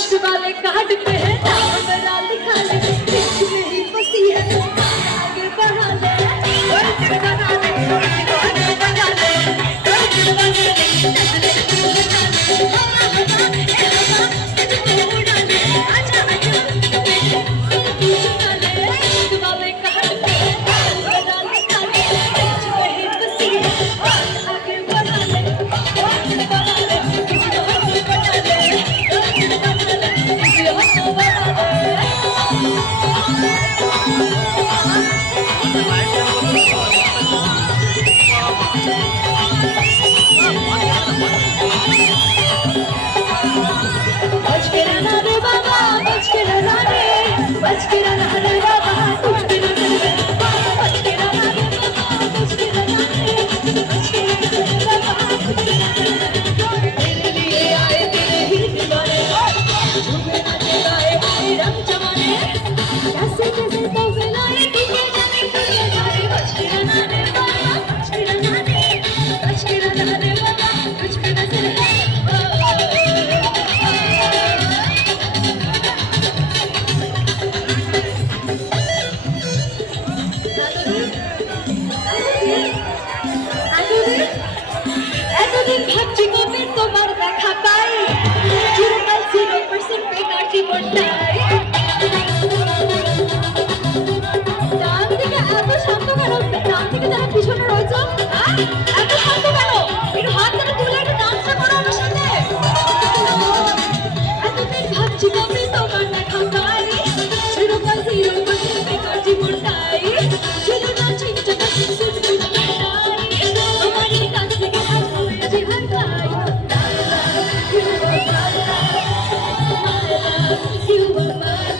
इश्क वाले काटते हैं मेरा लिखा ले बीच में ही फंसी है तो आगे बढ़ा ले दिल बना ले दीवाने बना ले दिल बना ले এতদিন ভাবছি কবে তোমার দেখা পাই চিরকাল 0% বেকার জীবনটাই ডান দিকে এত শান্ত কেন ডান দিকে যারা পিছনে রয়েছে এত শান্ত কেন একটু হাত ধরে তুলে একটু ডান্সটা করো আমার সাথে এতদিন ভাবছি কবে তোমার দেখা পাই চিরকাল 0% বেকার জীবনটাই ছিল না চিন্তা You were my